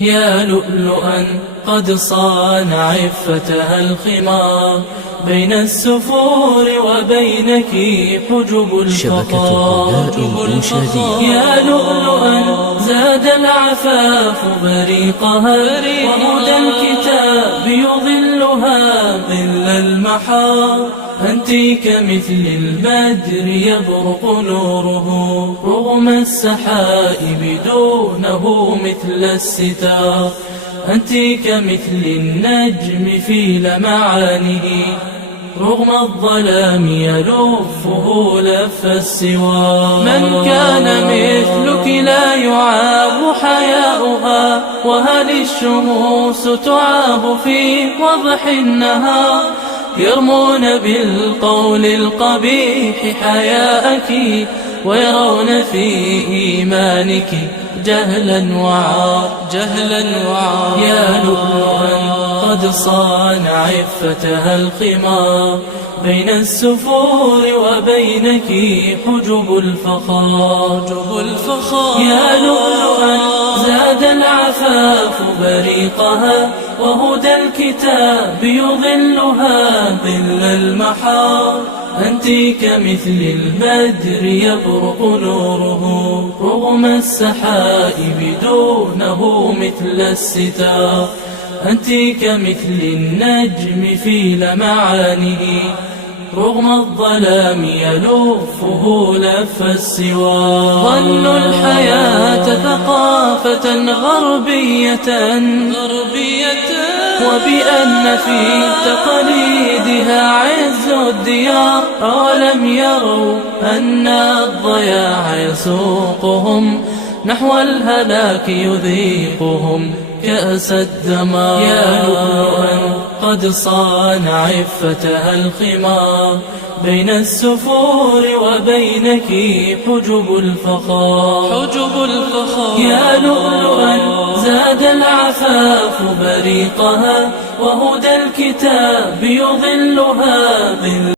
يا لؤلؤا قد صان عفتها الخمار، بين السفور وبينك حجب الفخار. يا لؤلؤا زاد العفاف بريقها، وهدى الكتاب يظلها ظل المحار. أنت كمثل البدر يبرق نوره رغم السحائب دونه مثل الستار. أنت كمثل النجم في لمعانه رغم الظلام يلفه لف السوار. من كان مثلك لا يعاب حياؤها، وهل الشموس تعاب في وضح النهار؟ يرمون بالقول القبيح حياءك، ويرون في إيمانك جهلا وعار. يا لؤلؤا قد صان عفتها الخمار، بين السفور وبينك حجب الفخار. يا لؤلؤا زاد العفاف بريقها، وهدى الكتاب يظلها ظل المحار. أنت كمثل البدر يبرق نوره رغم السحائب دونه مثل الستار. أنت كمثل النجم في لمعانه رغم الظلام يلفه لف السوار. ظنوا الحياة ثقافة غربية، وبأن في تقاليدها عز الديار. أولم يروا أن الضياع يسوقهم نحو الهلاك، يذيقهم كأس الدمار. يا لؤلؤا قد صان عفتها الخمار، بين السفور وبينك حجب الفخار. يا لؤلؤا زاد العفاف بريقها، وهدى الكتاب يظلها ظل